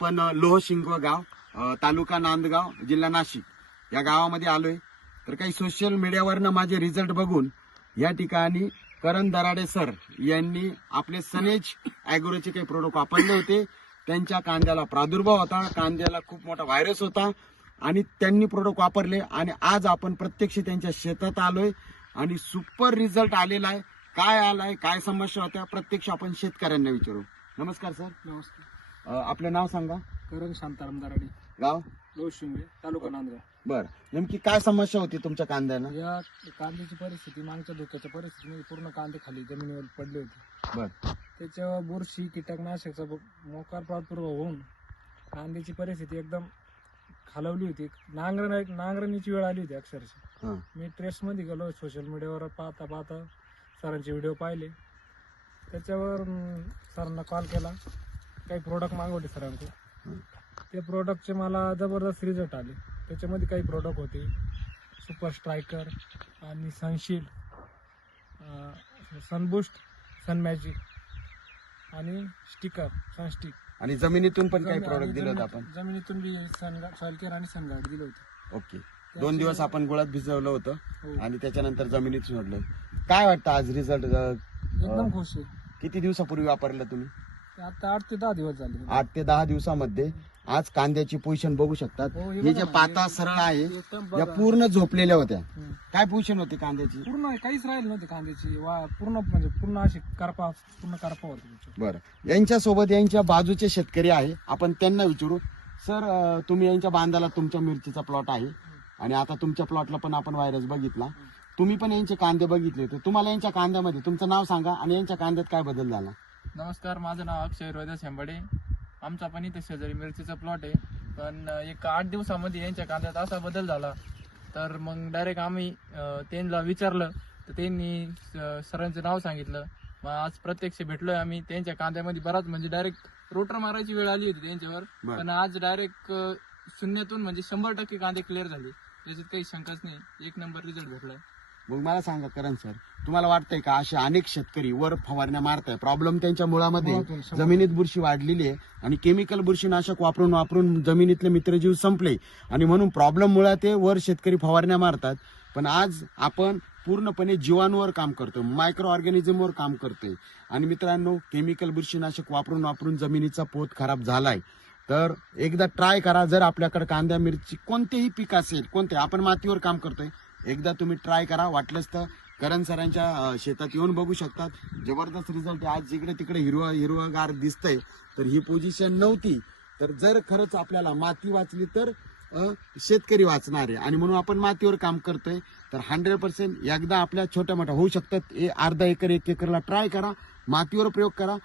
आपण लोहशिंगव गाव, तालुका नांदगाव, जिल्हा नाशिक या गावामध्ये आलोय. तर काही सोशल मीडियावरनं माझे रिझल्ट बघून या ठिकाणी करण दराडे सर यांनी आपले सनेज ॲग्रोचे काही प्रोडक्ट वापरले होते. त्यांच्या कांद्याला प्रादुर्भाव होता, कांद्याला खूप मोठा व्हायरस होता आणि त्यांनी प्रोडक्ट वापरले आणि आज आपण प्रत्यक्ष त्यांच्या शेतात आलोय आणि सुपर रिझल्ट आलेला आहे. काय आलाय, काय समस्या होत्या, प्रत्यक्ष आपण शेतकऱ्यांना विचारू. नमस्कार सर. नमस्कार. आपलं नाव सांगा. करण शांताराम दराडे, गाव लोहशिंगे, तालुका नांदगाव. बर, नेमकी काय समस्या होती तुमच्या कांद्याला? या कांद्याची परिस्थिती, मागच्या धोक्याच्या परिस्थितीमध्ये पूर्ण कांदे खाली जमिनीवर पडले होते. बर, त्याच्यावर बुरशी, कीटकनाशकचा मोकार प्रादुर्भाव होऊन कांद्याची परिस्थिती एकदम खालवली होती. नांगरणीची वेळ आली होती अक्षरशः. हां, मी ट्रेसमध्ये गेलो, सोशल मीडियावर पाहता सरांचे व्हिडिओ पाहिले. त्याच्यावर सरांना कॉल केला, काही प्रोडक्ट मागवले सरांकडे. ते प्रोडक्टचे मला जबरदस्त रिझल्ट आले. त्याच्यामध्ये काही प्रोडक्ट होते सुपर स्ट्रायकर आणि सनशील्ड, सनबूस्ट, सनमॅजिक आणि स्टिकर, सनस्टिक. आणि जमिनीतून पण काही प्रोडक्ट दिले होते आपण? जमिनीतून बी सॉइल केअर आणि सनगार्ड दिले होते. ओके. 2 दिवस आपण गुळात भिजवलं होतं हो. आणि त्याच्यानंतर जमिनीत सोडलं. काय वाटतं आज रिझल्ट? एकदम खुश आहे. किती दिवसापूर्वी वापरलं तुम्ही? आता 8 ते 10 दिवस झाले. 8 ते 10 दिवसामध्ये आज कांद्याची पोझिशन बघू शकतात. हो, हे हे जे बघा, पाता हे- सरळ आहे एकदम या बघा. पूर्ण झोपलेल्या होत्या. हम्म. काय पोझिशन होती कांद्याची? पूर्ण काहीच राहिलं नव्हते कांद्याची. पूर्ण म्हणजे पूर्ण अशी करपा होती त्याच्यावर. बरं, यांच्यासोबत यांच्या बाजूचे शेतकरी आहे, आपण त्यांना विचारू. सर, तुम्ही यांच्या बांधाला तुमच्या मिरचीचा प्लॉट आहे आणि आता तुमच्या प्लॉटला पण आपण व्हायरस बघितला. तुम्ही पण यांचे कांदे बघितले होते. तुम्हाला यांच्या कांद्यामध्ये तुमचं नाव सांगा आणि यांच्या कांद्यात काय बदल झाला? नमस्कार, माझं नाव अक्षय रोहिदास शेंबाडे. आमचा पण इथे शेजारी मिरचीचा प्लॉट आहे. पण एक 8 दिवसामध्ये यांच्या कांद्यात असा बदल झाला, तर मग डायरेक्ट आम्ही त्यांना विचारलं, तर त्यांनी सरांचं नाव सांगितलं. मग आज प्रत्यक्ष भेटलोय आम्ही. त्यांच्या कांद्यामध्ये बराच म्हणजे डायरेक्ट रोटर मारायची वेळ आली होती त्यांच्यावर, बरं. पण आज डायरेक्ट शून्यातून म्हणजे 100% कांदे क्लिअर झाले. त्याच्यात काही शंकाच नाही. 1 नंबर रिझल्ट भेटलाय. मग मला सांगा करण सर, तुम्हाला वाटतंय का असे अनेक शेतकरी वर फवारण्या मारताय, प्रॉब्लेम त्यांच्या मुळामध्ये जमिनीत बुरशी वाढलेली आहे आणि केमिकल बुरशीनाशक वापरून वापरून जमिनीतले मित्रजीव संपले आणि म्हणून प्रॉब्लेम मुळे ते वर शेतकरी फवारण्या मारतात. पण आज आपण पूर्णपणे जीवाणूवर काम करतोय, मायक्रो ऑर्गॅनिझमवर काम करतोय. आणि मित्रांनो, केमिकल बुरशीनाशक वापरून वापरून जमिनीचा पोत खराब झालाय. तर एकदा ट्राय करा. जर आपल्याकडे कांदा, मिरची, कोणतेही पीक असेल, कोणते, आपण मातीवर काम करतोय, एकदा तुम्ही ट्राय करा. वाटलंच तर करण सरांच्या शेतात येऊन बघू शकतात. जबरदस्त रिझल्ट आहे. आज जिकडे तिकडे हिरवगार दिसतंय, तर ही पोझिशन नव्हती. तर जर खरंच आपल्याला माती वाचली तर शेतकरी वाचणार आहे आणि म्हणून आपण मातीवर काम करतोय. तर 100% एकदा आपल्या छोट्या मोठ्या होऊ शकतात. अर्धा एकर, 1 एकरला ट्राय करा, मातीवर प्रयोग करा